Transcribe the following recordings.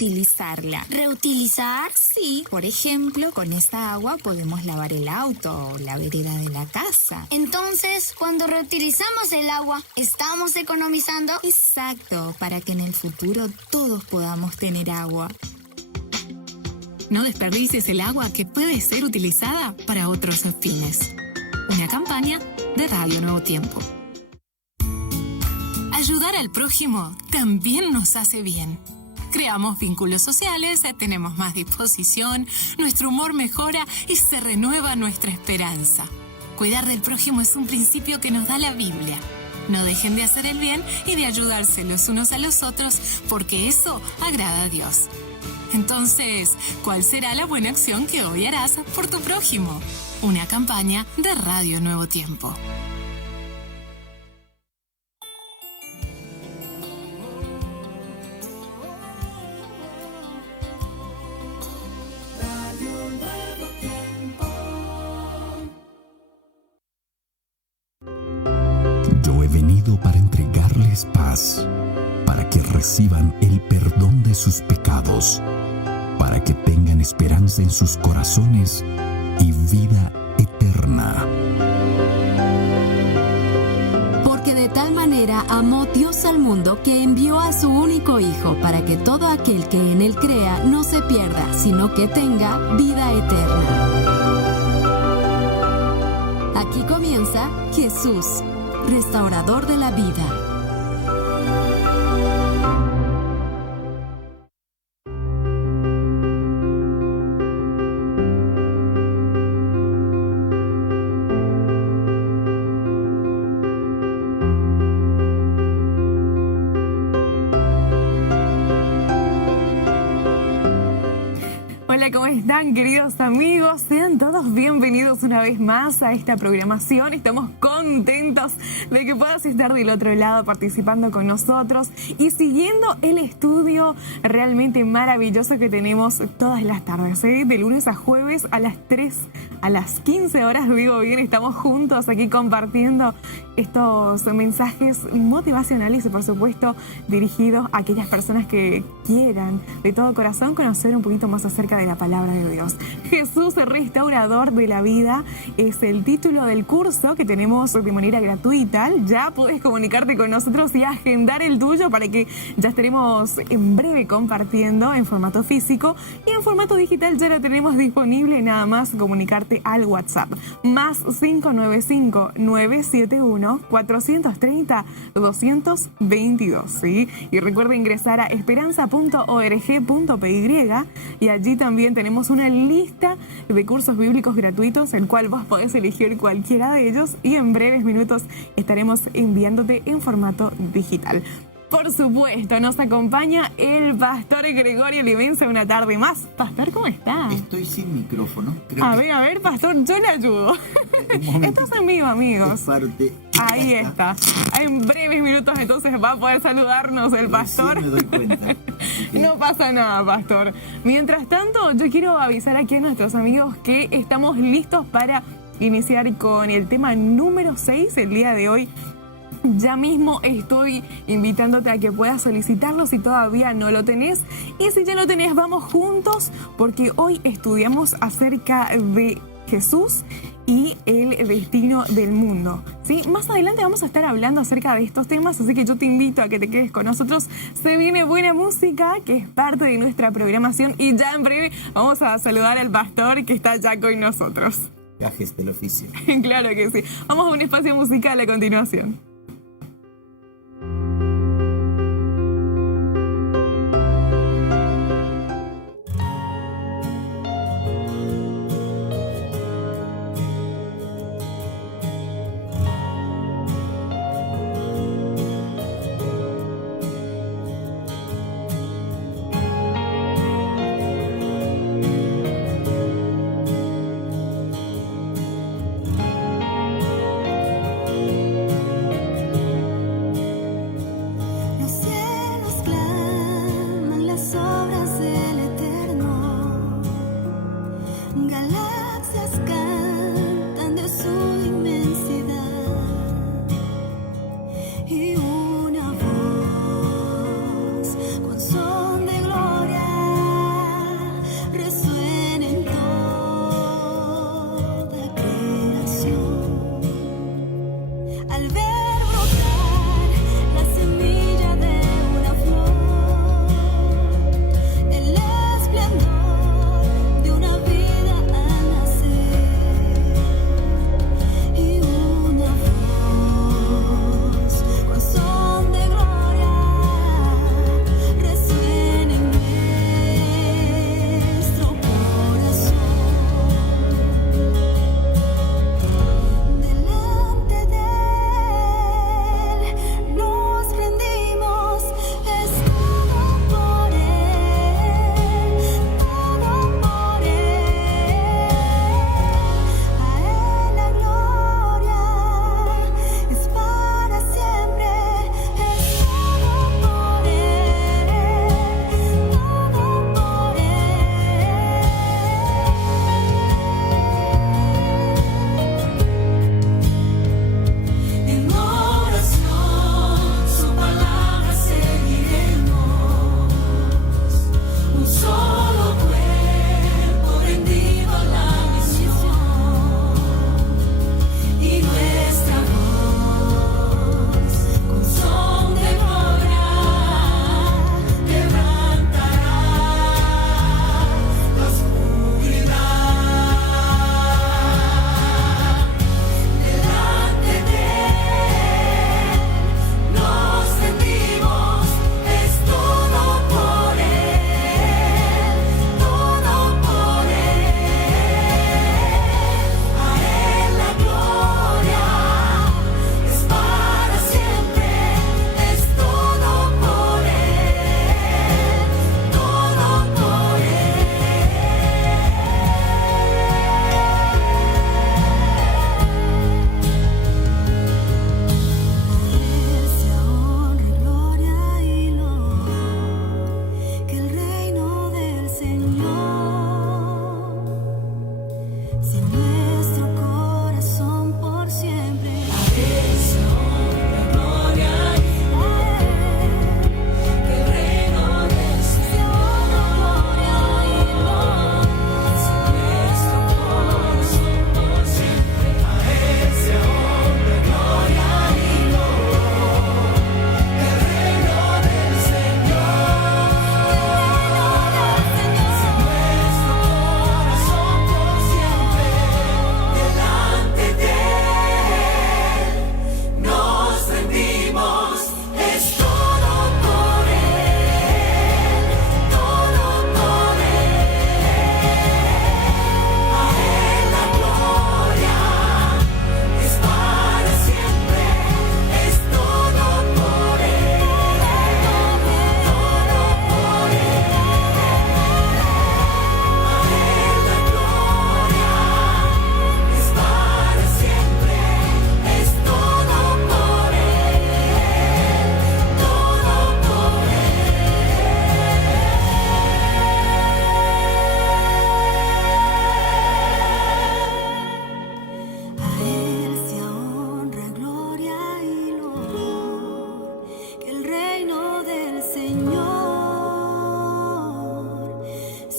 reutilizarla. ¿Reutilizar? Sí, por ejemplo, con esta agua podemos lavar el auto o la vereda de la casa. Entonces, cuando reutilizamos el agua, ¿estamos economizando? Exacto, para que en el futuro todos podamos tener agua. No desperdicies el agua que puede ser utilizada para otros fines. Una campaña de Radio Nuevo Tiempo. Ayudar al prójimo también nos hace bien. Creamos vínculos sociales, tenemos más disposición, nuestro humor mejora y se renueva nuestra esperanza. Cuidar del prójimo es un principio que nos da la Biblia. No dejen de hacer el bien y de ayudarse los unos a los otros, porque eso agrada a Dios. Entonces, ¿cuál será la buena acción que hoy harás por tu prójimo? Una campaña de Radio Nuevo Tiempo. Yo he venido para entregarles paz, para que reciban el perdón de sus pecados, para que tengan esperanza en sus corazones y vida eterna. Porque de tal manera amó Dios al mundo que envió a su único Hijo para que todo aquel que en Él crea no se pierda, sino que tenga vida eterna. Aquí comienza Jesús, restaurador de la vida. Hola, ¿cómo están, queridos amigos? Sean todos bienvenidos una vez más a esta programación. Estamos contentos de que puedas estar del otro lado participando con nosotros y siguiendo el estudio realmente maravilloso que tenemos todas las tardes, de lunes a jueves a las 3, a las 15 horas, digo bien, estamos juntos aquí compartiendo estos mensajes motivacionales y por supuesto dirigidos a aquellas personas que quieran de todo corazón conocer un poquito más acerca de la palabra de Dios. Jesús, restaurador de la vida, es el título del curso que tenemos de manera gratuita. Ya puedes comunicarte con nosotros y agendar el tuyo para que ya estaremos en breve compartiendo en formato físico y en formato digital ya lo tenemos disponible. Nada más comunicarte al WhatsApp más 595-971-430-222, ¿sí? Y recuerda ingresar a esperanza.org.py y allí también tenemos una lista de cursos bíblicos gratuitos, el cual vos podés elegir cualquiera de ellos y en breves minutos estaremos enviándote en formato digital. Por supuesto, nos acompaña el pastor Gregorio Livenza una tarde más. Pastor, ¿cómo está? Estoy sin micrófono. A ver, pastor, yo le ayudo. Estás en vivo, amigos. Ahí está. En breves minutos entonces va a poder saludarnos el pastor. Sí, me doy cuenta. No pasa nada, pastor. Mientras tanto, yo quiero avisar aquí a nuestros amigos que estamos listos para iniciar con el tema número 6 el día de hoy. Ya mismo estoy invitándote a que puedas solicitarlo si todavía no lo tenés. Y si ya lo tenés, vamos juntos porque hoy estudiamos acerca de Jesús y el destino del mundo, ¿sí? Más adelante vamos a estar hablando acerca de estos temas, así que yo te invito a que te quedes con nosotros. Se viene buena música, que es parte de nuestra programación, y ya en breve vamos a saludar al pastor que está ya con nosotros. Gajes del oficio. Claro que sí. Vamos a un espacio musical a continuación.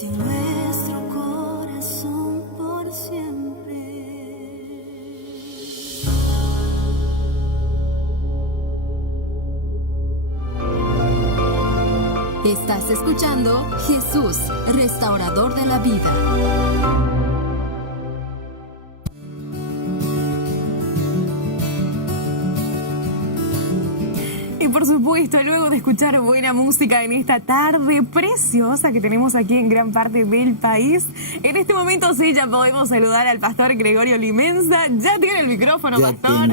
Si en nuestro corazón por siempre. Estás escuchando Jesús, restaurador de la vida. Y por supuesto, luego de escuchar buena música en esta tarde preciosa que tenemos aquí en gran parte del país, en este momento sí ya podemos saludar al pastor Gregorio Limenza. Ya tiene el micrófono, Ya pastor.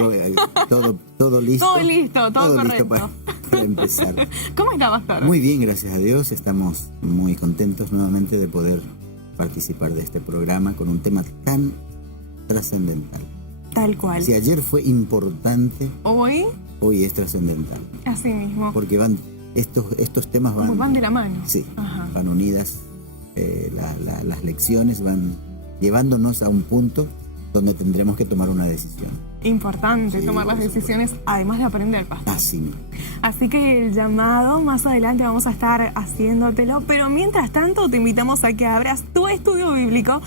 tengo todo listo. Todo listo, todo correcto. Listo para empezar. ¿Cómo está, pastor? Muy bien, gracias a Dios. Estamos muy contentos nuevamente de poder participar de este programa con un tema tan trascendental. Tal cual. Si ayer fue importante, Hoy, hoy es trascendental. así mismo. Porque estos temas Como van de la mano. Sí, Ajá. van unidas. Las lecciones van llevándonos a un punto donde tendremos que tomar una decisión. Importante Sí, tomar las por supuesto. decisiones, además de aprender, pastor. Así mismo. Así que el llamado más adelante vamos a estar haciéndotelo, pero mientras tanto te invitamos a que abras tu estudio bíblico.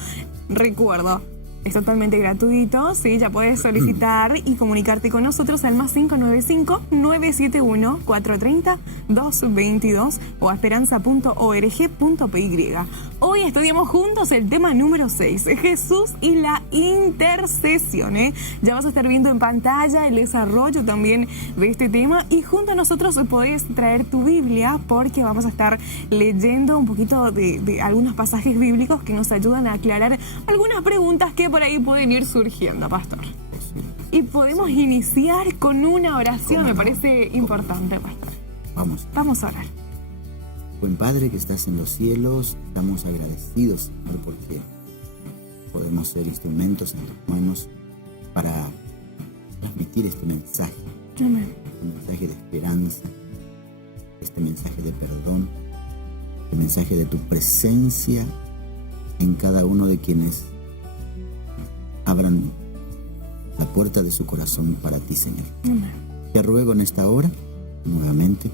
Recuerdo, es totalmente gratuito, ¿sí? Ya puedes solicitar y comunicarte con nosotros al más 595-971-430-222 o a esperanza.org.py. Hoy estudiamos juntos el tema número 6, Jesús y la intercesión. Ya vas a estar viendo en pantalla el desarrollo también de este tema y junto a nosotros podés traer tu Biblia porque vamos a estar leyendo un poquito de algunos pasajes bíblicos que nos ayudan a aclarar algunas preguntas que por ahí pueden ir surgiendo, pastor. Y podemos iniciar con una oración, me parece importante, pastor. Vamos a orar. Buen Padre que estás en los cielos, estamos agradecidos, Señor, porque podemos ser instrumentos en tus manos para transmitir este mensaje. Amén. Este mensaje de esperanza, este mensaje de perdón, este mensaje de tu presencia en cada uno de quienes abran la puerta de su corazón para ti, Señor. Amén. Te ruego en esta hora, nuevamente,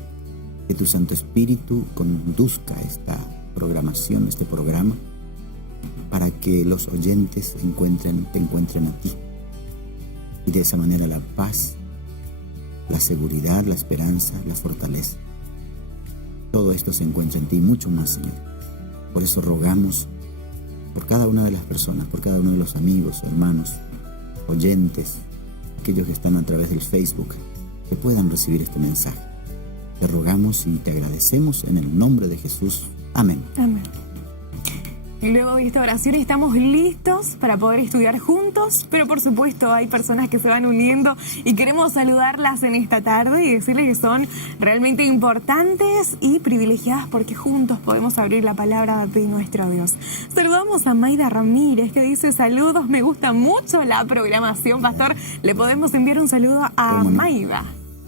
que tu Santo Espíritu conduzca esta programación, este programa, para que los oyentes te encuentren a ti. Y de esa manera la paz, la seguridad, la esperanza, la fortaleza, todo esto se encuentra en ti y mucho más, Señor. Por eso rogamos por cada una de las personas, por cada uno de los amigos, hermanos, oyentes, aquellos que están a través del Facebook, que puedan recibir este mensaje. Te rogamos y te agradecemos en el nombre de Jesús. Amén. Amén. Y luego de esta oración estamos listos para poder estudiar juntos, pero por supuesto hay personas que se van uniendo y queremos saludarlas en esta tarde y decirles que son realmente importantes y privilegiadas porque juntos podemos abrir la palabra de nuestro Dios. Saludamos a Maida Ramírez que dice saludos, me gusta mucho la programación, pastor. Le podemos enviar un saludo a ¿Cómo no? Maida.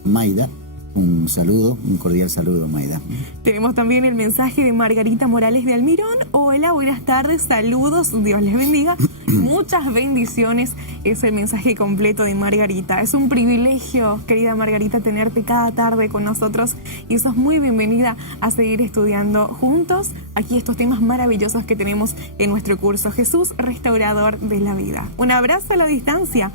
Maida, un saludo, un cordial saludo, Maida. Tenemos también el mensaje de Margarita Morales de Almirón. Hola, buenas tardes, saludos, Dios les bendiga. Muchas bendiciones, es el mensaje completo de Margarita. Es un privilegio, querida Margarita, tenerte cada tarde con nosotros y sos muy bienvenida a seguir estudiando juntos aquí estos temas maravillosos que tenemos en nuestro curso Jesús, restaurador de la vida. Un abrazo a la distancia.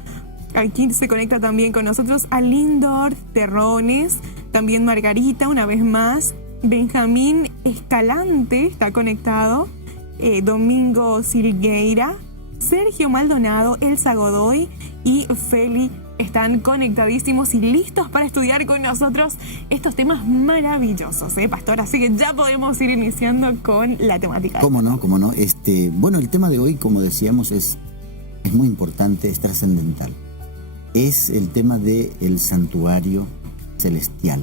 Aquí se conecta también con nosotros a Lindor Terrones, también Margarita, una vez más. Benjamín Escalante está conectado. Domingo Silgueira, Sergio Maldonado, Elsa Godoy y Feli están conectadísimos y listos para estudiar con nosotros estos temas maravillosos, pastor. Así que ya podemos ir iniciando con la temática. ¿Cómo no? ¿Cómo no? Bueno, el tema de hoy, como decíamos, es muy importante, es trascendental. Es el tema del santuario celestial.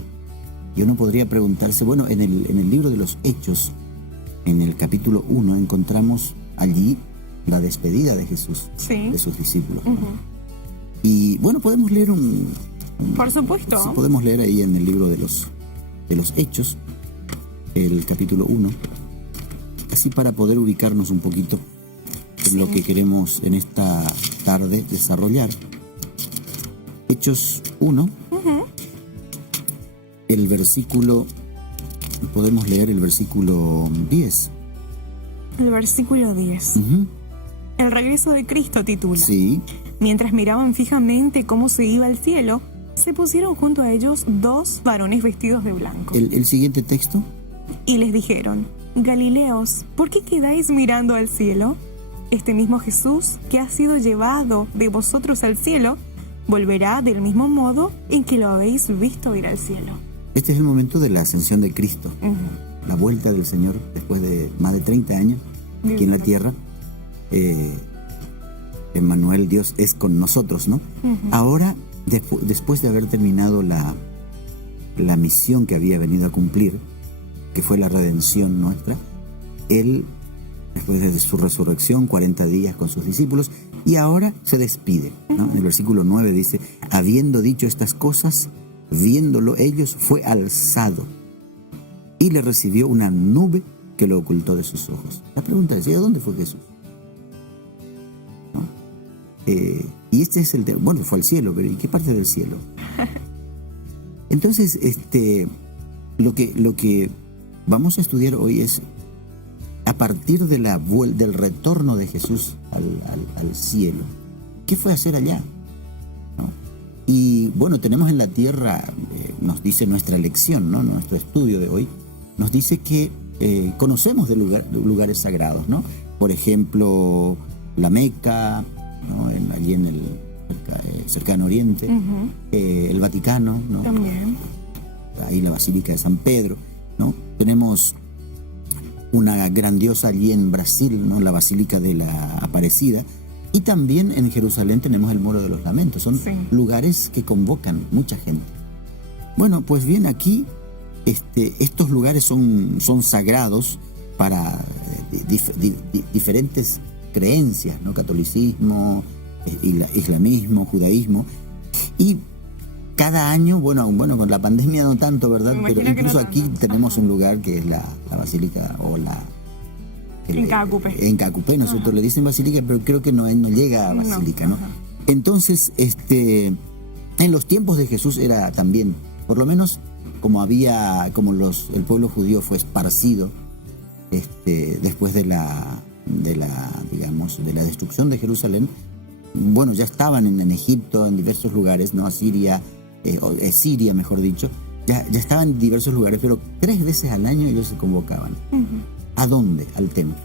Y uno podría preguntarse, bueno, en el libro de los Hechos, en el capítulo 1, encontramos allí la despedida de Jesús, sí, de sus discípulos. Uh-huh. Y bueno, podemos leer Por supuesto. Sí, podemos leer ahí en el libro de los Hechos, el capítulo 1, así para poder ubicarnos un poquito en lo que queremos en esta tarde desarrollar. Hechos 1, Uh-huh. el versículo, podemos leer el versículo 10. el versículo 10. Ujú. El regreso de Cristo titula. Sí. Mientras miraban fijamente cómo se iba al cielo, se pusieron junto a ellos 2 varones vestidos de blanco. El siguiente texto. Y les dijeron: Galileos, ¿por qué quedáis mirando al cielo? Este mismo Jesús, que ha sido llevado de vosotros al cielo, volverá del mismo modo en que lo habéis visto ir al cielo. Este es el momento de la ascensión de Cristo. Ujú. La vuelta del Señor después de más de 30 años aquí en la tierra. Emmanuel, Dios es con nosotros, ¿no? Ujú. Ahora, después de haber terminado la misión que había venido a cumplir, que fue la redención nuestra, Él, después de su resurrección, 40 días con sus discípulos, y ahora se despide, ¿no? En el versículo 9 dice: habiendo dicho estas cosas, viéndolo ellos, fue alzado, y le recibió una nube que lo ocultó de sus ojos. La pregunta es: ¿de dónde fue Jesús? ¿No? Y este es el tema. Bueno, fue al cielo, pero ¿y qué parte del cielo? Entonces, lo que vamos a estudiar hoy es, a partir de del retorno de Jesús al cielo, ¿qué fue a hacer allá? ¿No? Y bueno, tenemos en la tierra, nos dice nuestra lección, ¿no? Nuestro estudio de hoy, nos dice que conocemos de lugares sagrados, ¿no? Por ejemplo, la Meca, ¿no? Allí en el cercano Oriente, Ujú. El Vaticano, ¿no? También. Ahí la Basílica de San Pedro, ¿no? Tenemos una grandiosa allí en Brasil, ¿no? La Basílica de la Aparecida, y también en Jerusalén tenemos el Muro de los Lamentos. Son Sí. lugares que convocan mucha gente. Bueno, pues bien, aquí estos lugares son sagrados para diferentes creencias, ¿no? Catolicismo, islamismo, judaísmo, y cada año, bueno, con la pandemia no tanto, ¿verdad? Me Pero imagino que no incluso aquí tanto. tenemos Ajá. un lugar que es la Basílica o En Cacupé. En Cacupé, ¿no es cierto? Ajá. Le dicen Basílica, pero creo que no llega a No, Basílica, ¿no? ajá. Entonces, en los tiempos de Jesús era también, por lo menos como el pueblo judío fue esparcido después de la destrucción de Jerusalén. Bueno, ya estaban en Egipto, en diversos lugares, ¿no? Siria, mejor dicho, ya estaban en diversos lugares, pero 3 veces al año ellos se convocaban. Ujú. ¿A dónde? Al templo.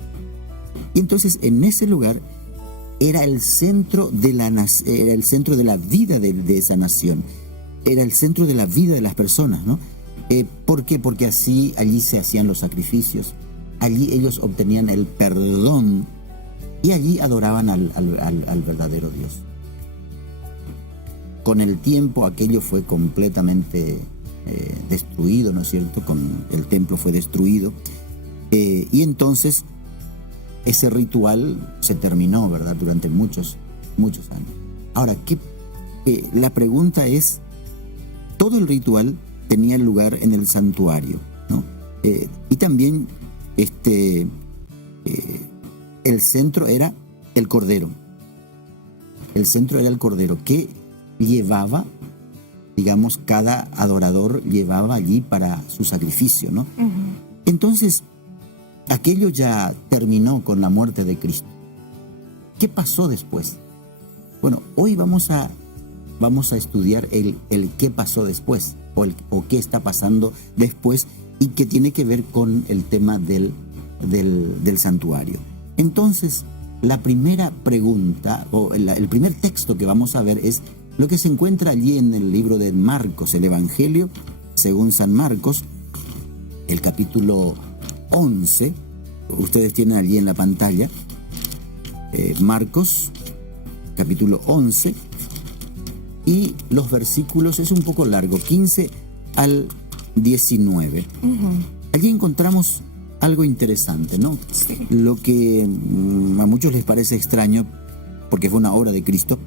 Y entonces en ese lugar era el centro de la vida de esa nación, era el centro de la vida de las personas, ¿no? ¿Por qué? Porque allí se hacían los sacrificios, allí ellos obtenían el perdón y allí adoraban al verdadero Dios. Con el tiempo aquello fue completamente destruido, ¿no es cierto? El templo fue destruido, y entonces ese ritual se terminó, ¿verdad? Durante muchos años. Ahora, la pregunta es, todo el ritual tenía lugar en el santuario, ¿no? Y también el centro era el Cordero. El centro era el Cordero que llevaba, digamos, cada adorador llevaba allí para su sacrificio, ¿no? Ujú. Entonces, aquello ya terminó con la muerte de Cristo. ¿Qué pasó después? Bueno, hoy vamos a estudiar el qué pasó después, o qué está pasando después, y que tiene que ver con el tema del santuario. Entonces, la primera pregunta, o el primer texto que vamos a ver es lo que se encuentra allí en el libro de Marcos, el Evangelio según San Marcos, el capítulo 11, ustedes tienen allí en la pantalla, Marcos, capítulo 11, y los versículos, es un poco largo, 15 al 19. Ujú. Allí encontramos algo interesante, ¿no? Sí. Lo que a muchos les parece extraño, porque fue una obra de Cristo.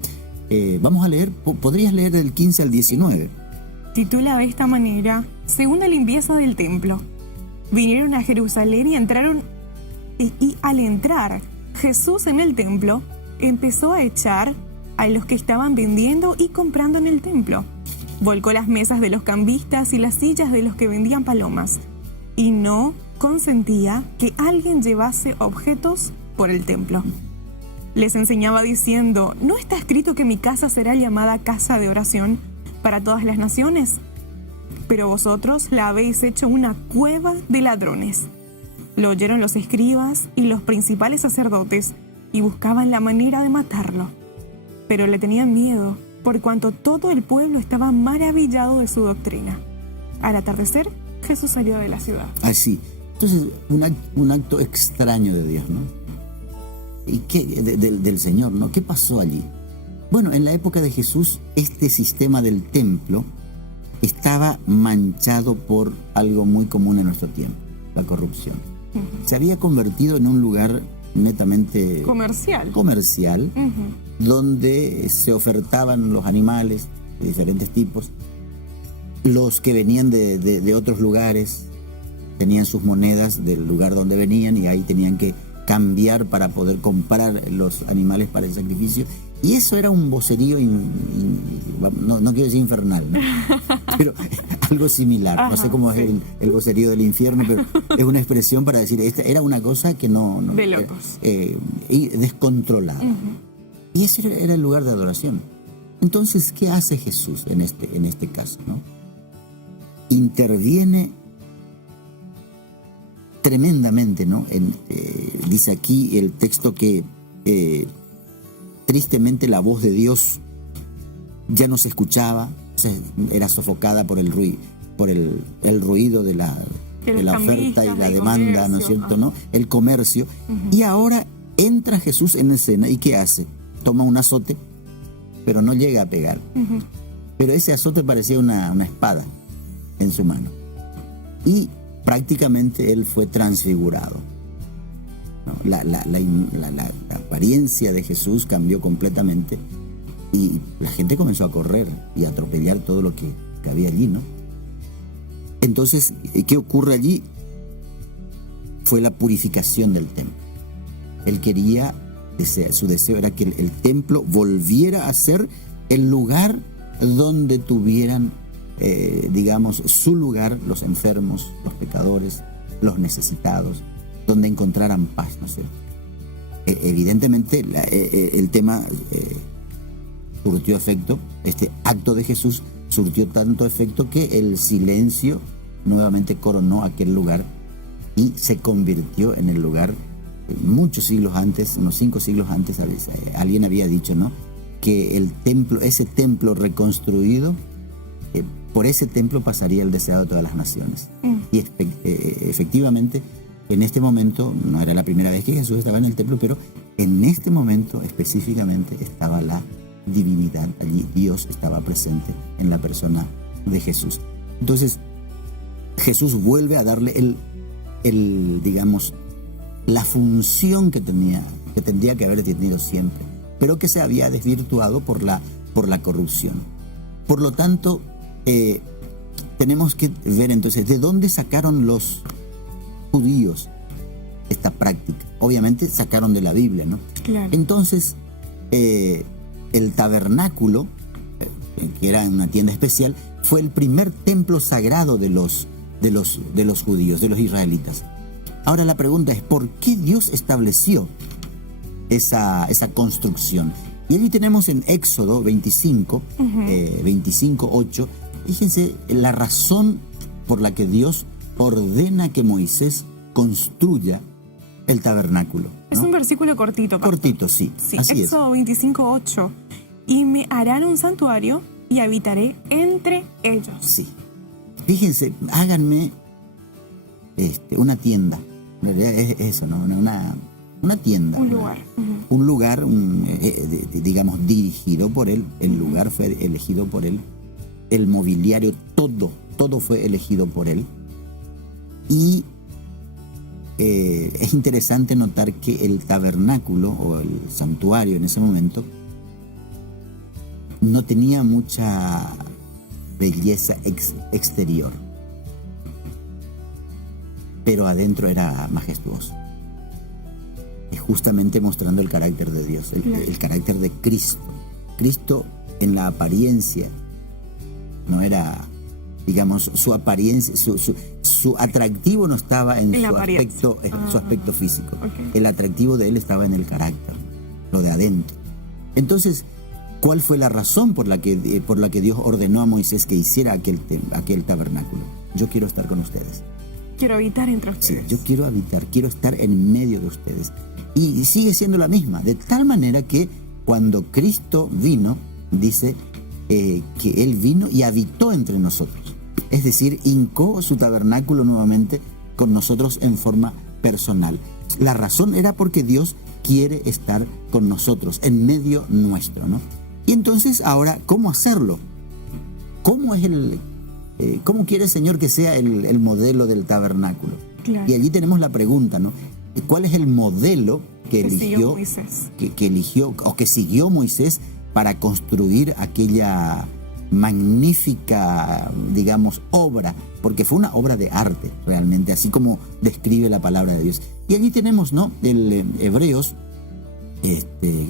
Vamos a leer, podrías leer del 15 al 19. Titula de esta manera: según la limpieza del templo. Vinieron a Jerusalén y entraron, y al entrar Jesús en el templo, empezó a echar a los que estaban vendiendo y comprando en el templo. Volcó las mesas de los cambistas y las sillas de los que vendían palomas, y no consentía que alguien llevase objetos por el templo. Les enseñaba diciendo: ¿no está escrito que mi casa será llamada casa de oración para todas las naciones? Pero vosotros la habéis hecho una cueva de ladrones. Lo oyeron los escribas y los principales sacerdotes y buscaban la manera de matarlo. Pero le tenían miedo, por cuanto todo el pueblo estaba maravillado de su doctrina. Al atardecer, Jesús salió de la ciudad. Así. Entonces, un acto extraño de Dios, ¿no? ¿Y qué? Del Señor, ¿no? ¿Qué pasó allí? Bueno, en la época de Jesús, este sistema del templo estaba manchado por algo muy común en nuestro tiempo: la corrupción. Se había convertido en un lugar netamente Comercial. Donde se ofertaban los animales de diferentes tipos. Los que venían de otros lugares tenían sus monedas del lugar donde venían y ahí tenían que cambiar para poder comprar los animales para el sacrificio. Y eso era un vocerío, no quiero decir infernal, ¿no? Pero algo similar. Ajá, no sé cómo es el vocerío del infierno, pero es una expresión para decir, esta era una cosa que no de locos. Descontrolada. Y ese era el lugar de adoración. Entonces, ¿qué hace Jesús en este caso, ¿no? Interviene tremendamente, ¿no? Dice aquí el texto que tristemente la voz de Dios ya no se escuchaba, era sofocada por el ruido de la oferta y la demanda, ¿no es cierto? ¿No? El comercio. Y ahora entra Jesús en escena, ¿y qué hace? Toma un azote, pero no llega a pegar. Pero ese azote parecía una espada en su mano. Y prácticamente él fue transfigurado, ¿no? La apariencia de Jesús cambió completamente y la gente comenzó a correr y a atropellar todo lo que había allí, ¿no? Entonces, ¿qué ocurre allí? Fue la purificación del templo. Él quería, su deseo era que el templo volviera a ser el lugar donde tuvieran su lugar los enfermos, los pecadores, los necesitados, donde encontraran paz, ¿no sé? Evidentemente el tema surtió efecto, este acto de Jesús surtió tanto efecto que el silencio nuevamente coronó aquel lugar y se convirtió en el lugar. Muchos siglos antes, unos 5 siglos antes, alguien había dicho, ¿no?, que el templo, ese templo reconstruido, por ese templo pasaría el deseado de todas las naciones. Y efectivamente, en este momento, no era la primera vez que Jesús estaba en el templo, pero en este momento específicamente estaba la divinidad allí. Dios estaba presente en la persona de Jesús. Entonces, Jesús vuelve a darle la función que tendría que haber tenido siempre, pero que se había desvirtuado por la corrupción. Por lo tanto, tenemos que ver entonces de dónde sacaron los judíos esta práctica. Obviamente sacaron de la Biblia, ¿no? Claro. Entonces, el tabernáculo, que era una tienda especial, fue el primer templo sagrado de los judíos, de los israelitas. Ahora la pregunta es, ¿por qué Dios estableció esa construcción? Y allí tenemos en Éxodo 25, 25:8, fíjense la razón por la que Dios ordena que Moisés construya el tabernáculo, ¿no? Es un versículo cortito, pastor. Cortito, sí. Así Éxodo 25:8. Y me harán un santuario y habitaré entre ellos. Sí. Fíjense, háganme una tienda. En realidad es eso, ¿no? Una tienda. Un lugar. Un lugar, digamos, dirigido por él. El lugar fue elegido por él. El mobiliario, todo fue elegido por él. Y es interesante notar que el tabernáculo o el santuario en ese momento no tenía mucha belleza exterior, pero adentro era majestuoso. Es justamente mostrando el carácter de Dios, el carácter de Cristo. Cristo en la apariencia no era, digamos, su apariencia, su atractivo no estaba en En la su apariencia. aspecto físico. Ok. El atractivo de él estaba en el carácter, lo de adentro. Entonces, ¿cuál fue la razón por la que Dios ordenó a Moisés que hiciera aquel tabernáculo? Yo quiero estar con ustedes. Quiero habitar entre Sí, ustedes. yo quiero habitar, quiero estar en medio de ustedes. Y sigue siendo la misma, de tal manera que cuando Cristo vino, dice que Él vino y habitó entre nosotros. Es decir, hincó su tabernáculo nuevamente con nosotros en forma personal. La razón era porque Dios quiere estar con nosotros, en medio nuestro, ¿no? Y entonces ahora, ¿cómo hacerlo? ¿Cómo quiere el Señor que sea el modelo del tabernáculo? Claro. Y allí tenemos la pregunta, ¿no? ¿Cuál es el modelo que siguió eligió Moisés? que eligió o que siguió Moisés para construir aquella magnífica, digamos, obra? Porque fue una obra de arte, realmente, así como describe la palabra de Dios. Y allí tenemos, ¿no? El Hebreos,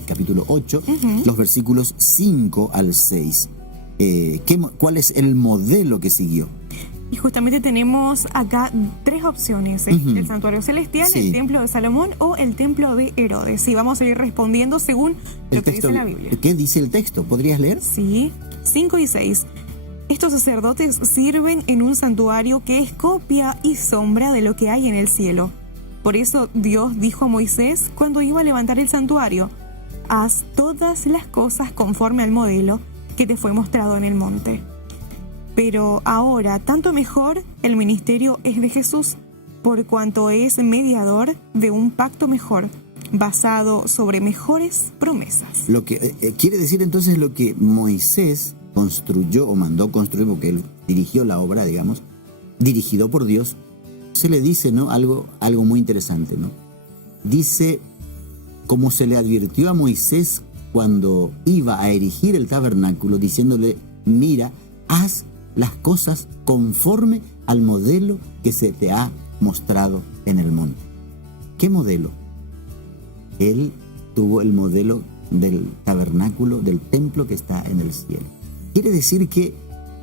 capítulo 8, los versículos 5 al 6. ¿Cuál es el modelo que siguió? Y justamente tenemos acá tres opciones, ¿eh? Ujú. El santuario celestial, Sí. el templo de Salomón o el templo de Herodes. Y vamos a ir respondiendo según lo que dice la Biblia. ¿Qué dice el texto? ¿Podrías leer? Sí, 5 y 6. Estos sacerdotes sirven en un santuario que es copia y sombra de lo que hay en el cielo. Por eso Dios dijo a Moisés cuando iba a levantar el santuario: haz todas las cosas conforme al modelo que te fue mostrado en el monte. Pero ahora, tanto mejor, el ministerio es de Jesús, por cuanto es mediador de un pacto mejor, basado sobre mejores promesas. Lo que quiere decir entonces lo que Moisés construyó o mandó construir, porque él dirigió la obra, digamos, dirigido por Dios, se le dice, ¿no? Algo muy interesante, ¿no? Dice, como se le advirtió a Moisés cuando iba a erigir el tabernáculo, diciéndole: mira, haz las cosas conforme al modelo que se te ha mostrado en el monte. ¿Qué modelo? Él tuvo el modelo del tabernáculo, del templo que está en el cielo. Quiere decir que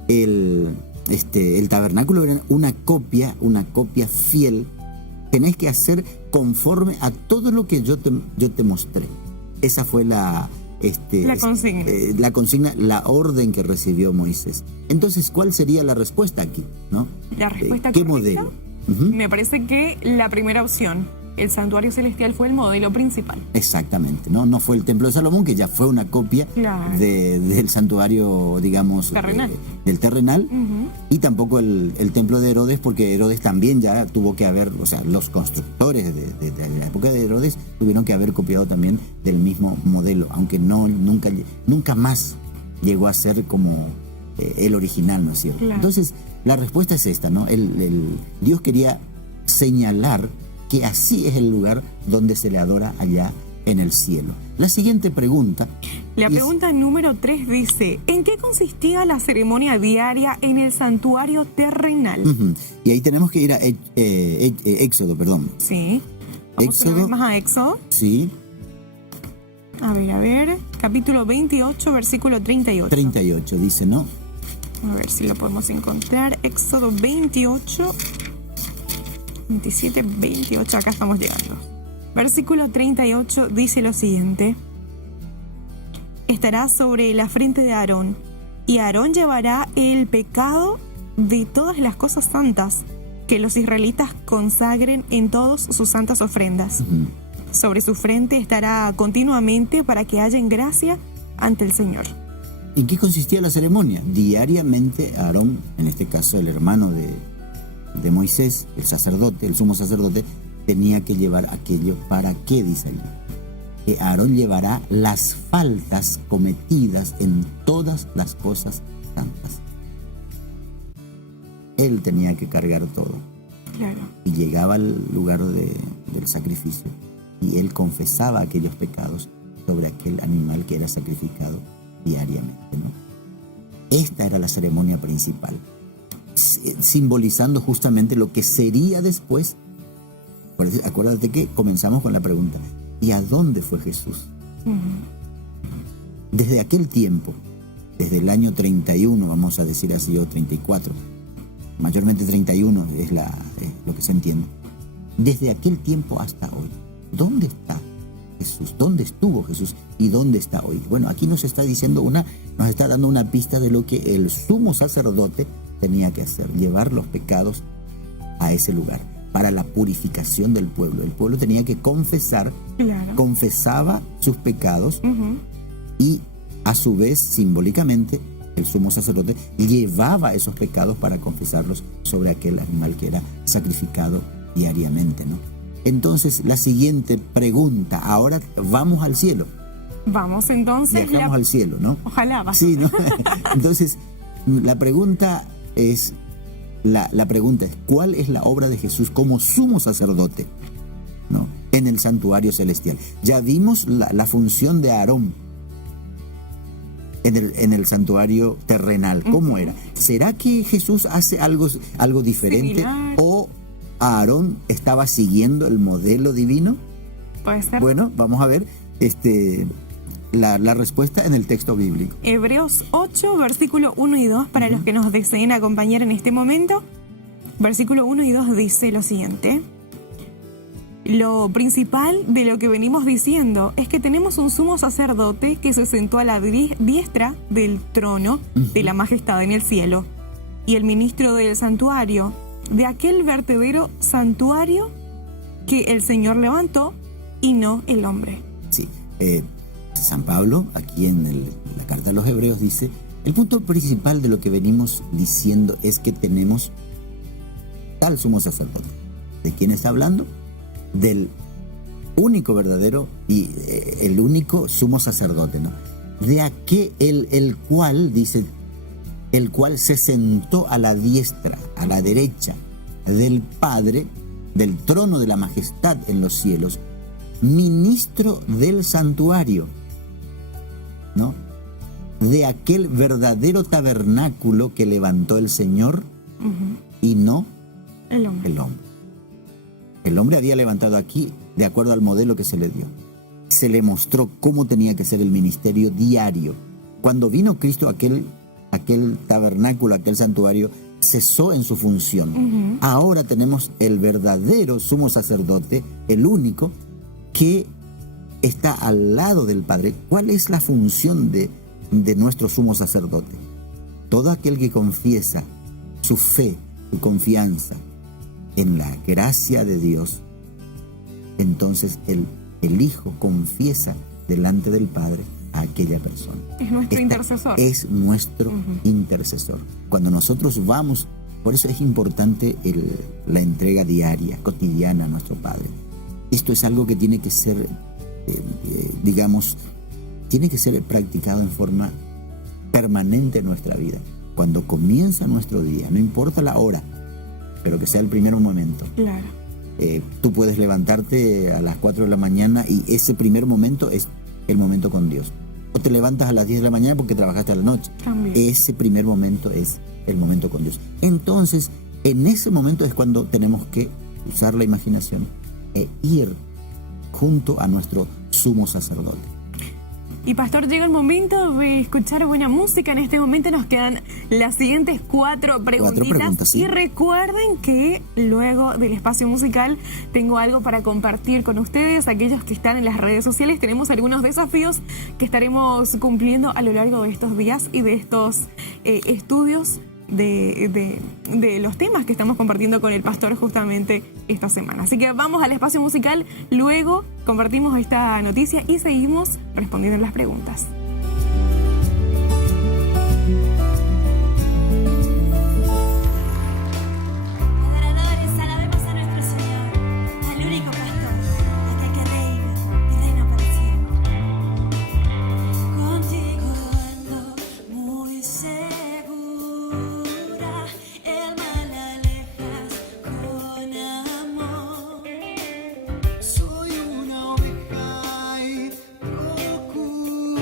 el tabernáculo era una copia fiel. Tenés que hacer conforme a todo lo que yo te mostré. Esa fue la consigna, la orden que recibió Moisés. Entonces, ¿cuál sería la respuesta aquí, no? La respuesta ¿Qué correcta, modelo? Ujú. me parece que la primera opción, el santuario celestial, fue el modelo principal. Exactamente, no fue el templo de Salomón, que ya fue una copia Claro. del santuario, digamos, Terrenal. del terrenal, Ujú. y tampoco el templo de Herodes, porque Herodes también ya tuvo que haber, o sea, los constructores de la época de Herodes tuvieron que haber copiado también del mismo modelo, aunque nunca más llegó a ser como el original, ¿no es cierto? Claro. Entonces, la respuesta es esta, ¿no? Dios quería señalar que así es el lugar donde se le adora allá en el cielo. La siguiente pregunta. La es- pregunta número 3 dice: ¿en qué consistía la ceremonia diaria en el santuario terrenal? Ujú. Y ahí tenemos que ir a Éxodo, perdón. Sí. Vamos una Éxodo. vez más a Éxodo. Sí, A ver. Capítulo 28, versículo 38. 38 dice, ¿no? A ver si lo podemos encontrar. Éxodo 28, 27, 28. Acá estamos llegando. Versículo 38 dice lo siguiente: estará sobre la frente de Aarón, y Aarón llevará el pecado de todas las cosas santas que los israelitas consagren en todas sus santas ofrendas. Ujú. Sobre su frente estará continuamente para que hallen gracia ante el Señor. ¿En qué consistía la ceremonia? Diariamente Aarón, en este caso el hermano de Moisés, el sacerdote, el sumo sacerdote, tenía que llevar aquello. ¿Para qué? Dice allí. Que Aarón llevará las faltas cometidas en todas las cosas santas. Él tenía que cargar todo. Claro. Y llegaba al lugar del sacrificio y él confesaba aquellos pecados sobre aquel animal que era sacrificado diariamente, ¿no? Esta era la ceremonia principal, simbolizando justamente lo que sería después. Acuérdate que comenzamos con la pregunta: ¿y a dónde fue Jesús? Desde aquel tiempo, desde el año 31, vamos a decir así, o 34, mayormente 31 es lo que se entiende. Desde aquel tiempo hasta hoy, ¿dónde está Jesús? ¿Dónde estuvo Jesús? ¿Y dónde está hoy? Bueno, aquí nos está dando una pista de lo que el sumo sacerdote tenía que hacer, llevar los pecados a ese lugar, para la purificación del pueblo. El pueblo tenía que confesar, confesaba sus pecados, y a su vez, simbólicamente, el sumo sacerdote llevaba esos pecados para confesarlos sobre aquel animal que era sacrificado diariamente, ¿no? Entonces, la siguiente pregunta, ahora vamos al cielo. Vamos entonces. Viajamos al cielo, ¿no? Ojalá. Sí, ¿no? Entonces, la pregunta es, ¿cuál es la obra de Jesús como sumo sacerdote, ¿no?, en el santuario celestial? Ya vimos la función de Aarón en el santuario terrenal. ¿Cómo era? ¿Será que Jesús hace algo diferente? Similar. ¿O Aarón estaba siguiendo el modelo divino? Puede ser. Bueno, vamos a ver la respuesta en el texto bíblico. Hebreos 8, versículo 1 y 2, para los que nos deseen acompañar en este momento. Versículo 1 y 2 dice lo siguiente: lo principal de lo que venimos diciendo es que tenemos un sumo sacerdote que se sentó a la diestra del trono de la majestad en el cielo, y el ministro del santuario, de aquel vertedero santuario que el Señor levantó y no el hombre. Sí, San Pablo, aquí en la carta a los Hebreos, dice: el punto principal de lo que venimos diciendo es que tenemos tal sumo sacerdote. ¿De quién está hablando? Del único verdadero y el único sumo sacerdote, ¿no? De aquel, el cual, dice, el cual se sentó a la diestra, a la derecha del Padre, del trono de la majestad en los cielos, ministro del santuario, ¿no? De aquel verdadero tabernáculo que levantó el Señor y no El hombre. el hombre. El hombre había levantado aquí de acuerdo al modelo que se le dio. Se le mostró cómo tenía que ser el ministerio diario. Cuando vino Cristo, aquel tabernáculo, aquel santuario, cesó en su función. Ahora tenemos el verdadero sumo sacerdote, el único, que está al lado del Padre. ¿Cuál es la función de nuestro sumo sacerdote? Todo aquel que confiesa su fe, su confianza en la gracia de Dios, entonces el Hijo confiesa delante del Padre a aquella persona. Es nuestro intercesor. Es nuestro intercesor. Cuando nosotros vamos, por eso es importante la entrega diaria, cotidiana a nuestro Padre. Esto es algo que tiene que ser, tiene que ser practicado en forma permanente en nuestra vida. Cuando comienza nuestro día, no importa la hora, pero que sea el primer momento. Claro. Tú puedes levantarte a las 4 de la mañana y ese primer momento es el momento con Dios. O te levantas a las 10 de la mañana porque trabajaste a la noche. También. Ese primer momento es el momento con Dios. Entonces, en ese momento es cuando tenemos que usar la imaginación e ir junto a nuestro sumo sacerdote. Y pastor, llega el momento de escuchar buena música. En este momento nos quedan las siguientes 4 preguntitas. 4 preguntas, sí. Y recuerden que luego del espacio musical tengo algo para compartir con ustedes. Aquellos que están en las redes sociales, tenemos algunos desafíos que estaremos cumpliendo a lo largo de estos días y de estos estudios de los temas que estamos compartiendo con el pastor justamente esta semana. Así que vamos al espacio musical, luego compartimos esta noticia y seguimos respondiendo las preguntas. Adoradores, alabemos a nuestro Señor, al único pastor, aquel que reina y reina para siempre. Contigo ando muy segura, el mal alejas con amor. Soy una oveja y procuro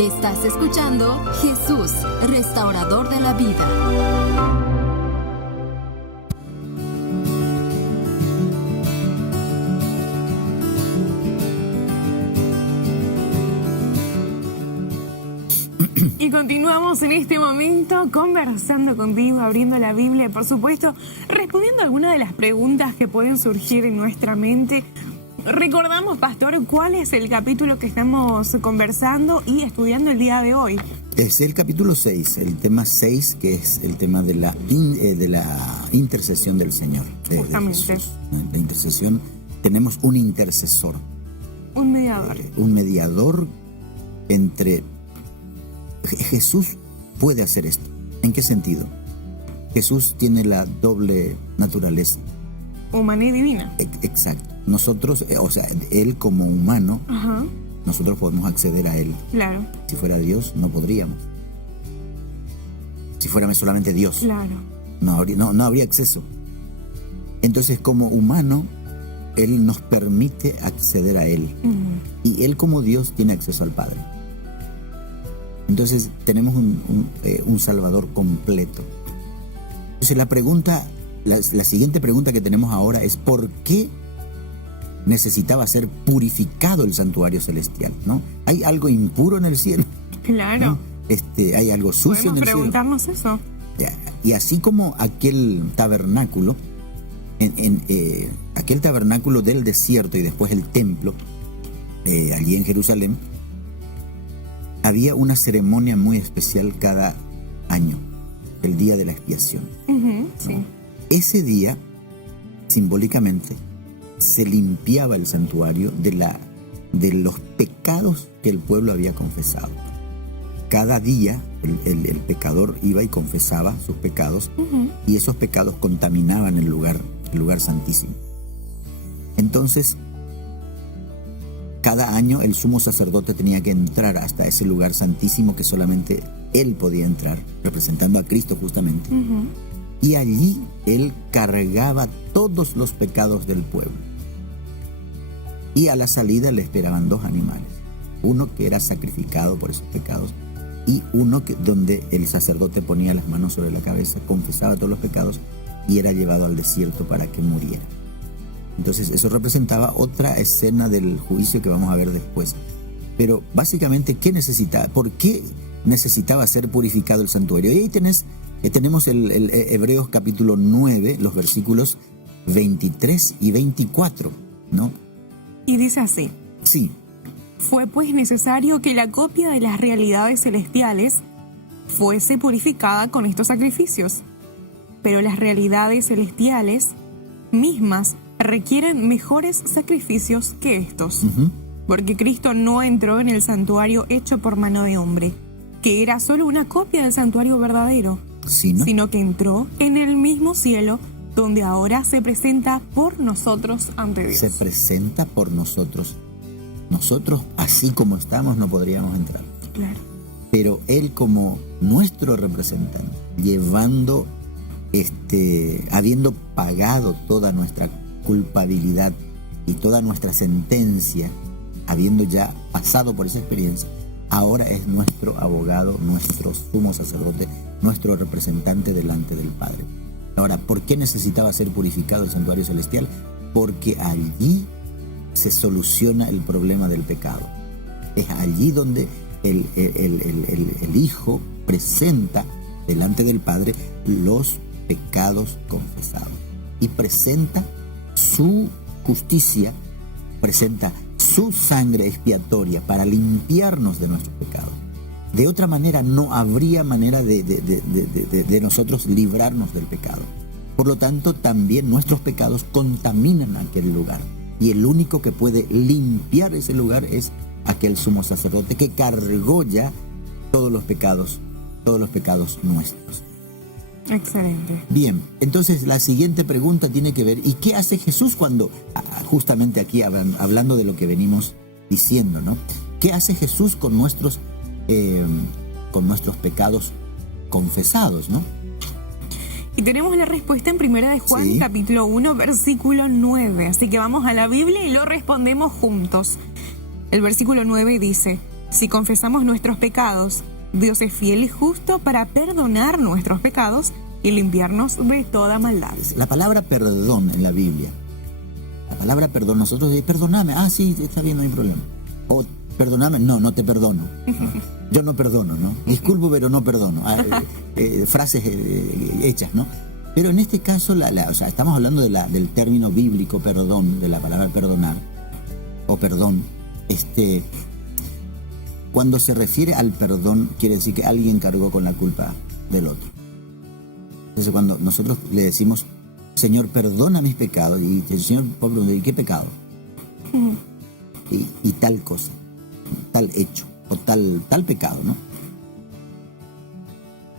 Estás escuchando Jesús, restaurador de la vida. Y continuamos en este momento conversando contigo, abriendo la Biblia, por supuesto, respondiendo a algunas de las preguntas que pueden surgir en nuestra mente. Recordamos, pastor, cuál es el capítulo que estamos conversando y estudiando el día de hoy. Es el capítulo 6, el tema 6, que es el tema de la intercesión del Señor. Justamente. De Jesús. La intercesión, tenemos un intercesor. Un mediador. Un mediador entre... Jesús puede hacer esto. ¿En qué sentido? Jesús tiene la doble naturaleza. Humana y divina. Exacto. Nosotros, o sea, Él como humano, Ajá. nosotros podemos acceder a Él. Claro. Si fuera Dios, no podríamos. Si fuera solamente Dios, Claro. no habría acceso. Entonces, como humano, Él nos permite acceder a Él. Y Él como Dios tiene acceso al Padre. Entonces tenemos un Salvador completo. Entonces la siguiente pregunta que tenemos ahora es ¿por qué necesitaba ser purificado el santuario celestial? ¿No? ¿Hay algo impuro en el cielo? Claro. ¿No? ¿Hay algo sucio en el cielo? Podemos preguntarnos eso. Y así como aquel tabernáculo, aquel tabernáculo del desierto y después el templo, allí en Jerusalén, había una ceremonia muy especial cada año, el día de la expiación. Sí. Ese día, simbólicamente, se limpiaba el santuario de los pecados que el pueblo había confesado. Cada día el pecador iba y confesaba sus pecados, y esos pecados contaminaban el lugar santísimo. Entonces, cada año el sumo sacerdote tenía que entrar hasta ese lugar santísimo que solamente él podía entrar, representando a Cristo justamente. Y allí él cargaba todos los pecados del pueblo. Y a la salida le esperaban 2 animales. Uno que era sacrificado por esos pecados y uno donde el sacerdote ponía las manos sobre la cabeza, confesaba todos los pecados y era llevado al desierto para que muriera. Entonces eso representaba otra escena del juicio que vamos a ver después. Pero básicamente, ¿por qué necesitaba ser purificado el santuario? Y ahí tenemos el Hebreos capítulo 9, los versículos 23 y 24, ¿no? Y dice así. Sí. Fue pues necesario que la copia de las realidades celestiales fuese purificada con estos sacrificios. Pero las realidades celestiales mismas requieren mejores sacrificios que estos. Porque Cristo no entró en el santuario hecho por mano de hombre, que era solo una copia del santuario verdadero, sino que entró en el mismo cielo, donde ahora se presenta por nosotros ante Dios. Se presenta por nosotros. Nosotros, así como estamos, no podríamos entrar. Claro. Pero Él como nuestro representante, habiendo pagado toda nuestra culpabilidad y toda nuestra sentencia, habiendo ya pasado por esa experiencia, ahora es nuestro abogado, nuestro sumo sacerdote, nuestro representante delante del Padre. Ahora, ¿por qué necesitaba ser purificado el santuario celestial? Porque allí se soluciona el problema del pecado. Es allí donde el Hijo presenta delante del Padre los pecados confesados y presenta su justicia, presenta su sangre expiatoria para limpiarnos de nuestros pecados. De otra manera no habría manera de nosotros librarnos del pecado. Por lo tanto, también nuestros pecados contaminan aquel lugar. Y el único que puede limpiar ese lugar es aquel sumo sacerdote que cargó ya todos los pecados nuestros. Excelente. Bien, entonces la siguiente pregunta tiene que ver, ¿y qué hace Jesús cuando, justamente aquí hablando de lo que venimos diciendo, ¿no? ¿Qué hace Jesús con nuestros pecados confesados, ¿no? Y tenemos la respuesta en 1 de Juan, capítulo 1, versículo 9. Así que vamos a la Biblia y lo respondemos juntos. El versículo 9 dice: Si confesamos nuestros pecados, Dios es fiel y justo para perdonar nuestros pecados y limpiarnos de toda maldad. La palabra perdón en la Biblia, la palabra perdón, nosotros decimos, perdóname, sí, está bien, no hay problema. O perdóname, no te perdono. Yo no perdono, ¿no? Disculpo, pero no perdono. Frases hechas, ¿no? Pero en este caso, o sea, estamos hablando del término bíblico perdón, de la palabra perdonar, o perdón. Cuando se refiere al perdón, quiere decir que alguien cargó con la culpa del otro. Entonces, cuando nosotros le decimos, Señor, perdona mis pecados, y el Señor puede preguntar, ¿y qué pecado? Y tal cosa, tal hecho, o tal pecado, ¿no?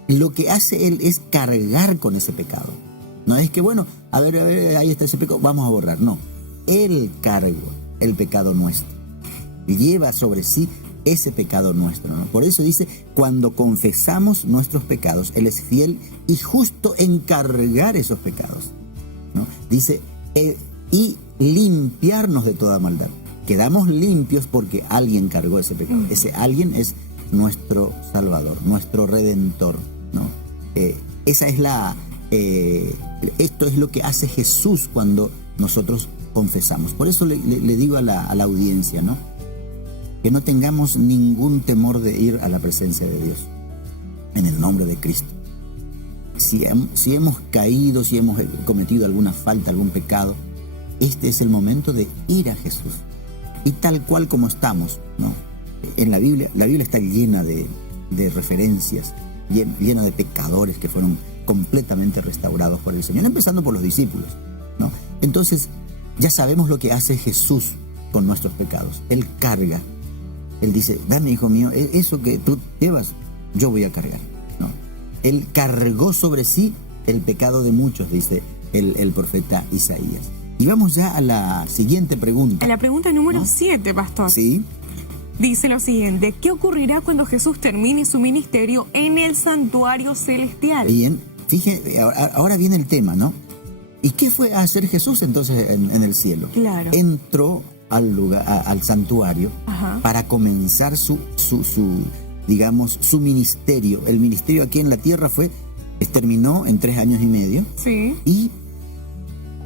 Lo que hace Él es cargar con ese pecado. No es que, bueno, a ver, ahí está ese pecado, vamos a borrar. No, Él cargó el pecado nuestro. Lleva sobre sí ese pecado nuestro, ¿no? Por eso dice, cuando confesamos nuestros pecados, Él es fiel y justo en cargar esos pecados, ¿no? Dice, y limpiarnos de toda maldad. Quedamos limpios porque alguien cargó ese pecado. Ese alguien es nuestro Salvador, nuestro Redentor, ¿no? Esa es esto es lo que hace Jesús cuando nosotros confesamos. Por eso le digo a la audiencia, ¿no? Que no tengamos ningún temor de ir a la presencia de Dios, en el nombre de Cristo. Si hemos caído, si hemos cometido alguna falta, algún pecado, este es el momento de ir a Jesús. Y tal cual como estamos, ¿no? En la Biblia está llena de referencias, llena de pecadores que fueron completamente restaurados por el Señor, empezando por los discípulos, ¿no? Entonces, ya sabemos lo que hace Jesús con nuestros pecados. Él carga. Él dice, dame, hijo mío, eso que tú llevas, yo voy a cargar, ¿no? Él cargó sobre sí el pecado de muchos, dice el profeta Isaías. Y vamos ya a la siguiente pregunta. A la pregunta número 7, pastor. Sí. Dice lo siguiente, ¿qué ocurrirá cuando Jesús termine su ministerio en el santuario celestial? Bien, fíjense, ahora viene el tema, ¿no? ¿Y qué fue a hacer Jesús entonces en el cielo? Claro. Entró al lugar, al santuario, para comenzar su ministerio. El ministerio aquí en la tierra terminó en 3 años y medio. Sí. ¿Y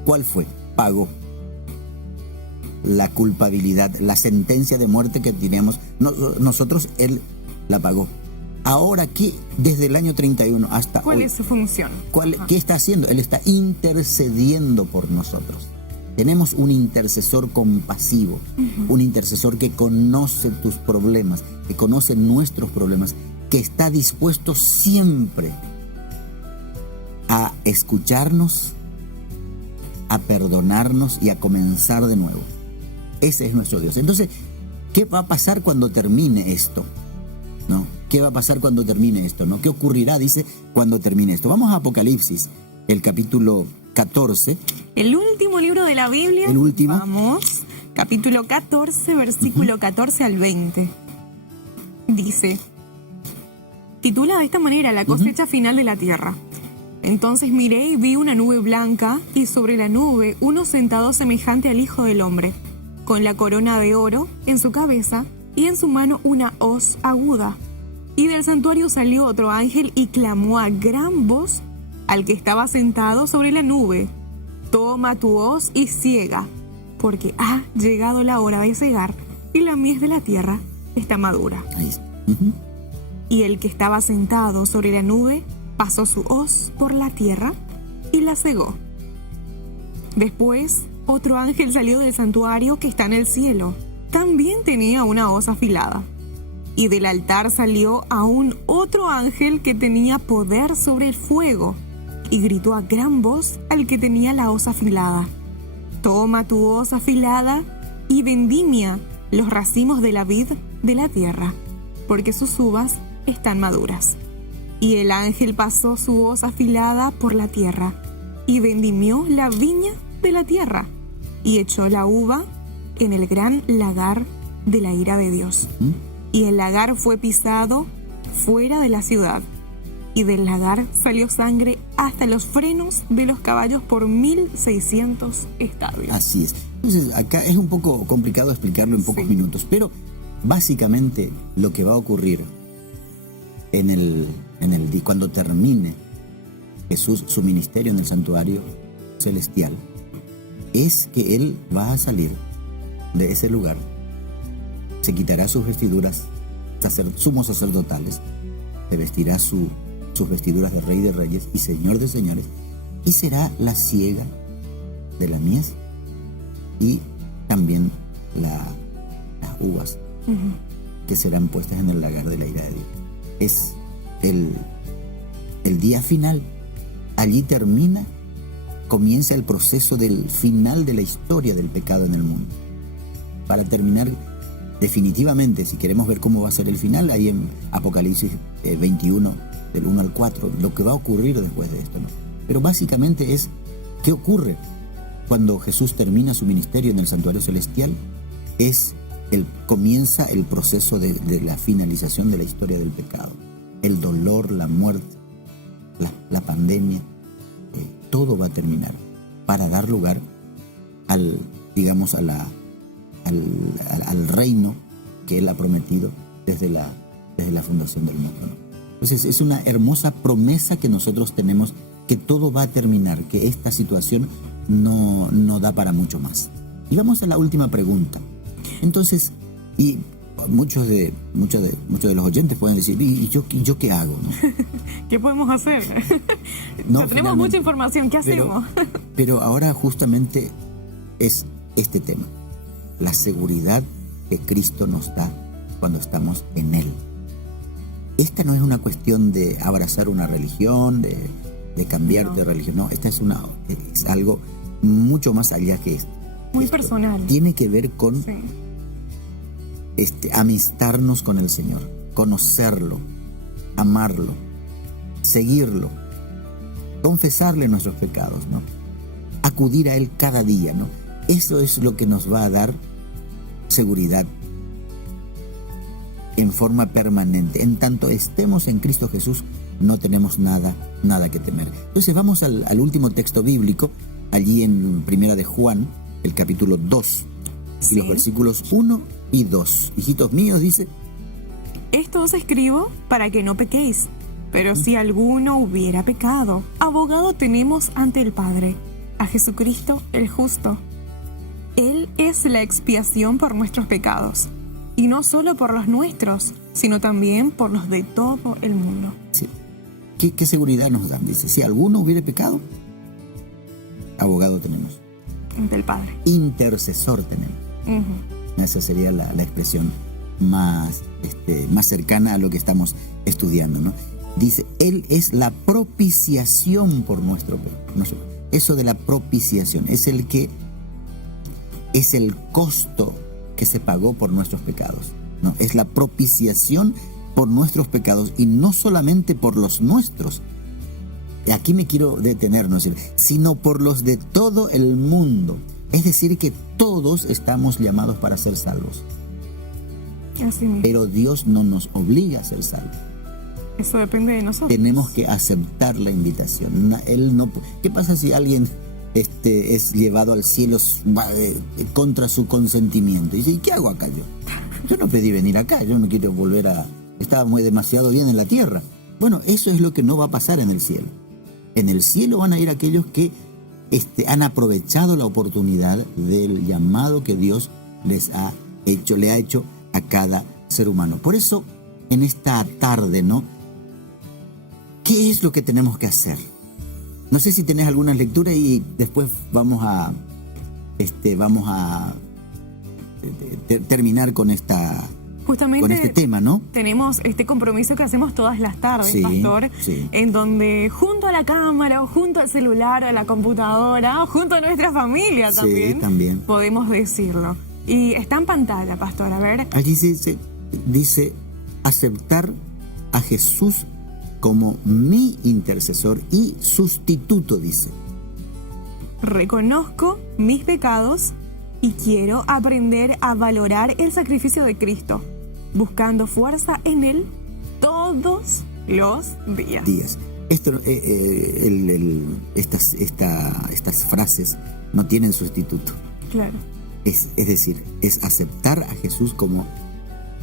cuál fue? Pagó la culpabilidad, la sentencia de muerte que teníamos nosotros, Él la pagó. Ahora aquí, desde el año 31 hasta ¿cuál hoy, es su función? ¿Qué está haciendo? Él está intercediendo por nosotros. Tenemos un intercesor compasivo, un intercesor que conoce tus problemas, que conoce nuestros problemas, que está dispuesto siempre a escucharnos, a perdonarnos y a comenzar de nuevo. Ese es nuestro Dios. Entonces, ¿qué va a pasar cuando termine esto? ¿No? ¿Qué va a pasar cuando termine esto? ¿No? ¿Qué ocurrirá, dice, cuando termine esto? Vamos a Apocalipsis, el capítulo 14. El último libro de la Biblia. El último. Vamos, capítulo 14, versículo 14 al 20. Dice, titula de esta manera, la cosecha final de la tierra. Entonces miré y vi una nube blanca, y sobre la nube uno sentado semejante al Hijo del Hombre, con la corona de oro en su cabeza, y en su mano una hoz aguda. Y del santuario salió otro ángel y clamó a gran voz al que estaba sentado sobre la nube: toma tu hoz y ciega, porque ha llegado la hora de cegar, y la mies de la tierra está madura. Ahí está. Y el que estaba sentado sobre la nube pasó su hoz por la tierra y la cegó. Después, otro ángel salió del santuario que está en el cielo. También tenía una hoz afilada. Y del altar salió aún otro ángel que tenía poder sobre el fuego, y gritó a gran voz al que tenía la hoz afilada: toma tu hoz afilada y vendimia los racimos de la vid de la tierra, porque sus uvas están maduras. Y el ángel pasó su hoz afilada por la tierra, y vendimió la viña de la tierra, y echó la uva en el gran lagar de la ira de Dios. Y el lagar fue pisado fuera de la ciudad, y del lagar salió sangre hasta los frenos de los caballos por 1600 estadios. Así es. Entonces, acá es un poco complicado explicarlo en pocos minutos, pero básicamente lo que va a ocurrir cuando termine Jesús su ministerio en el santuario celestial, es que Él va a salir de ese lugar, se quitará sus vestiduras sumos sacerdotales, se vestirá sus vestiduras de Rey de Reyes y Señor de Señores, y será la siega de la mies y también las uvas que serán puestas en el lagar de la ira de Dios. Es el día final. Allí comienza el proceso del final de la historia del pecado en el mundo. Para terminar definitivamente, si queremos ver cómo va a ser el final, ahí en Apocalipsis 21, del 1 al 4, lo que va a ocurrir después de esto, ¿no? Pero básicamente es, ¿qué ocurre cuando Jesús termina su ministerio en el santuario celestial? Comienza el proceso de la finalización de la historia del pecado. El dolor, la muerte, la pandemia, todo va a terminar para dar lugar al reino que Él ha prometido desde la fundación del mundo, ¿no? Entonces es una hermosa promesa que nosotros tenemos, que todo va a terminar, que esta situación no da para mucho más. Y vamos a la última pregunta. Entonces, y muchos de los oyentes pueden decir, ¿y yo qué hago, no? ¿Qué podemos hacer? No, tenemos mucha información, ¿qué hacemos? Pero ahora justamente es este tema, la seguridad que Cristo nos da cuando estamos en Él. Esta no es una cuestión de abrazar una religión, de cambiar de religión, no, esta es algo mucho más allá que esto. Muy personal. Tiene que ver con amistarnos con el Señor, conocerlo, amarlo, seguirlo, confesarle nuestros pecados, ¿no? Acudir a Él cada día, ¿no? Eso es lo que nos va a dar seguridad en forma permanente. En tanto estemos en Cristo Jesús, no tenemos nada que temer. Entonces vamos al último texto bíblico, allí en Primera de Juan, el capítulo 2, y los versículos 1 y 2. Hijitos míos, dice: Esto os escribo para que no pequéis, pero si alguno hubiera pecado, abogado tenemos ante el Padre, a Jesucristo el justo. Él es la expiación por nuestros pecados, y no solo por los nuestros, sino también por los de todo el mundo. Sí. ¿Qué seguridad nos dan? Dice, si alguno hubiera pecado, abogado tenemos. Ante el Padre. Intercesor tenemos. Esa sería la expresión más cercana a lo que estamos estudiando, ¿no? Dice, Él es la propiciación por nuestro pecado. Eso de la propiciación es el costo que se pagó por nuestros pecados, ¿no? Es la propiciación por nuestros pecados, y no solamente por los nuestros. Aquí me quiero detener, ¿no? Sino por los de todo el mundo. Es decir, que todos estamos llamados para ser salvos. Así mismo. Pero Dios no nos obliga a ser salvos. Eso depende de nosotros. Tenemos que aceptar la invitación. ¿Qué pasa si alguien es llevado al cielo contra su consentimiento? Y dice, ¿y qué hago acá yo? Yo no pedí venir acá, yo no quiero volver estaba demasiado bien en la tierra. Bueno, eso es lo que no va a pasar en el cielo. En el cielo van a ir aquellos que han aprovechado la oportunidad del llamado que Dios le ha hecho a cada ser humano. Por eso, en esta tarde, ¿no? ¿Qué es lo que tenemos que hacer? No sé si tenés algunas lecturas y después vamos a terminar con Justamente este tema, ¿no? Tenemos este compromiso que hacemos todas las tardes, Sí, Pastor, sí. en donde junto a la cámara, o junto al celular, o a la computadora, o junto a nuestra familia Sí, también. podemos decirlo. Y está en pantalla, Pastor, a ver. Allí dice aceptar a Jesús como mi intercesor y sustituto, dice. Reconozco mis pecados y quiero aprender a valorar el sacrificio de Cristo, buscando fuerza en Él todos los días. Estas frases no tienen sustituto. Claro. Es decir, es aceptar a Jesús como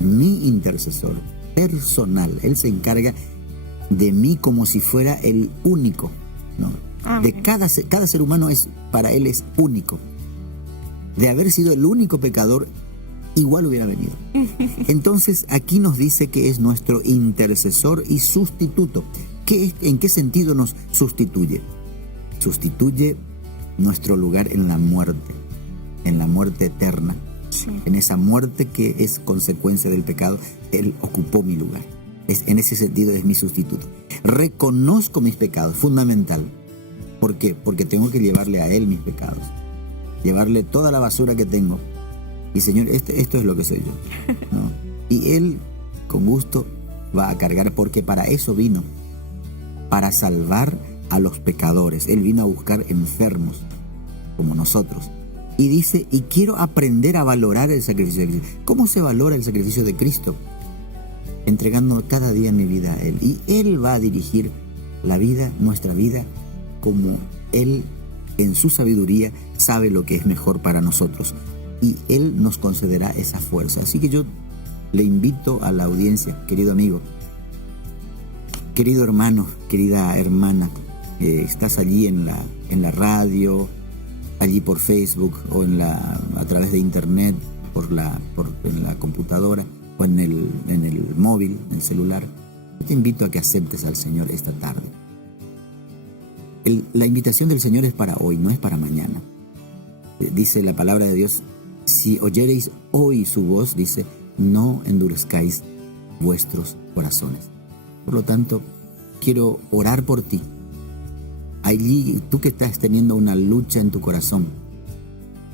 mi intercesor personal. Él se encarga de mí como si fuera el único, ¿no? De cada ser humano para Él es único. De haber sido el único pecador, igual hubiera venido. Entonces aquí nos dice que es nuestro intercesor y sustituto. ¿En qué sentido nos sustituye? Sustituye nuestro lugar en la muerte eterna. Sí. En esa muerte que es consecuencia del pecado, Él ocupó mi lugar. En ese sentido es mi sustituto. Reconozco mis pecados, fundamental. ¿Por qué? Porque tengo que llevarle a Él mis pecados. Llevarle toda la basura que tengo. Y Señor, esto es lo que soy yo, ¿no? Y Él con gusto va a cargar, porque para eso vino. Para salvar a los pecadores. Él vino a buscar enfermos como nosotros. Y dice, y quiero aprender a valorar el sacrificio de Cristo. ¿Cómo se valora el sacrificio de Cristo? Entregando cada día mi vida a Él. Y Él va a dirigir la vida, nuestra vida, como Él en su sabiduría sabe lo que es mejor para nosotros. Y Él nos concederá esa fuerza. Así que yo le invito a la audiencia, querido amigo, querido hermano, querida hermana, estás allí en la radio, allí por Facebook o a través de internet, en la computadora o en el móvil, en el celular. Yo te invito a que aceptes al Señor esta tarde. La invitación del Señor es para hoy, no es para mañana. Dice la palabra de Dios, si oyereis hoy su voz, dice, no endurezcáis vuestros corazones. Por lo tanto, quiero orar por ti. Allí, tú que estás teniendo una lucha en tu corazón,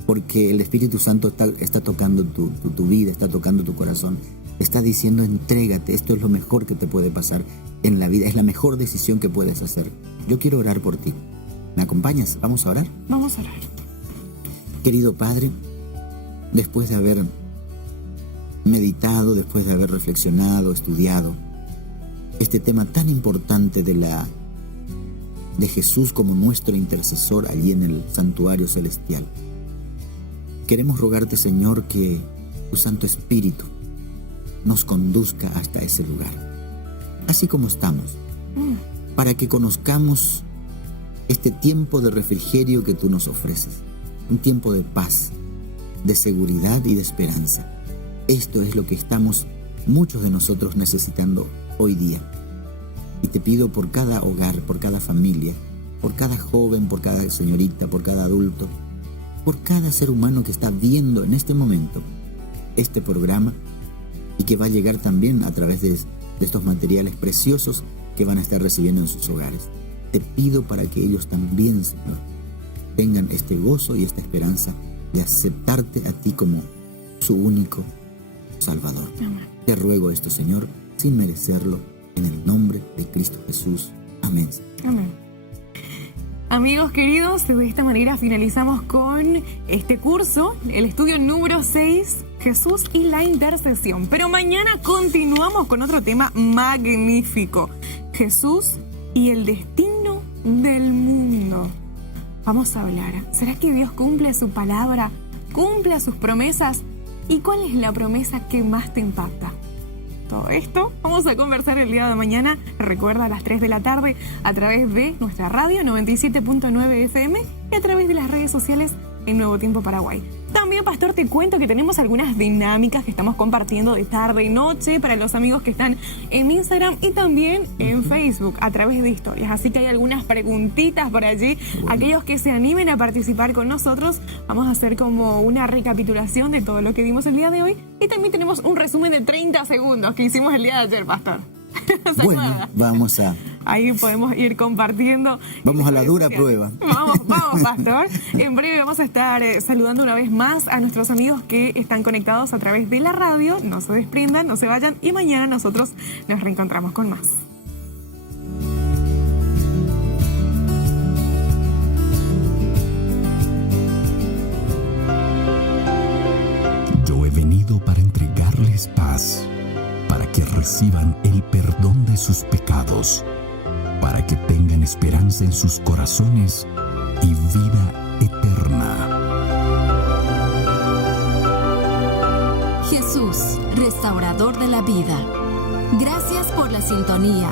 porque el Espíritu Santo está tocando tu vida, está tocando tu corazón, está diciendo, entrégate, esto es lo mejor que te puede pasar en la vida, es la mejor decisión que puedes hacer. Yo quiero orar por ti. ¿Me acompañas? ¿Vamos a orar? Vamos a orar. Querido Padre, después de haber meditado, después de haber reflexionado, estudiado este tema tan importante de Jesús como nuestro intercesor allí en el santuario celestial, queremos rogarte, Señor, que tu Santo Espíritu nos conduzca hasta ese lugar, así como estamos, para que conozcamos este tiempo de refrigerio que tú nos ofreces, un tiempo de paz, de seguridad y de esperanza. Esto es lo que estamos muchos de nosotros necesitando hoy día. Y te pido por cada hogar, por cada familia, por cada joven, por cada señorita, por cada adulto, por cada ser humano que está viendo en este momento este programa y que va a llegar también a través de estos materiales preciosos que van a estar recibiendo en sus hogares. Te pido para que ellos también, Señor, tengan este gozo y esta esperanza de aceptarte a ti como su único Salvador. Amén. Te ruego esto, Señor, sin merecerlo, en el nombre de Cristo Jesús. Amén. Amén. Amigos queridos, de esta manera finalizamos con este curso, el estudio número 6, Jesús y la intercesión. Pero mañana continuamos con otro tema magnífico, Jesús y el destino del mundo. Vamos a hablar, ¿será que Dios cumple su palabra, cumple sus promesas? ¿Y cuál es la promesa que más te impacta? Todo esto vamos a conversar el día de mañana, recuerda, a las 3 de la tarde, a través de nuestra radio 97.9 FM y a través de las redes sociales en Nuevo Tiempo Paraguay. También, Pastor, te cuento que tenemos algunas dinámicas que estamos compartiendo de tarde y noche para los amigos que están en Instagram y también en Facebook a través de historias. Así que hay algunas preguntitas por allí. Aquellos que se animen a participar con nosotros, vamos a hacer como una recapitulación de todo lo que vimos el día de hoy. Y también tenemos un resumen de 30 segundos que hicimos el día de ayer, Pastor. Bueno, vamos a... Ahí podemos ir compartiendo. Vamos a la dura prueba. Vamos, Pastor. En breve vamos a estar saludando una vez más a nuestros amigos que están conectados a través de la radio. No se desprendan, no se vayan y mañana nosotros nos reencontramos con más. Yo he venido para entregarles paz, para que reciban el perdón de sus pecados, para que tengan esperanza en sus corazones y vida eterna. Jesús, recibe restaurador de la vida. Gracias por la sintonía.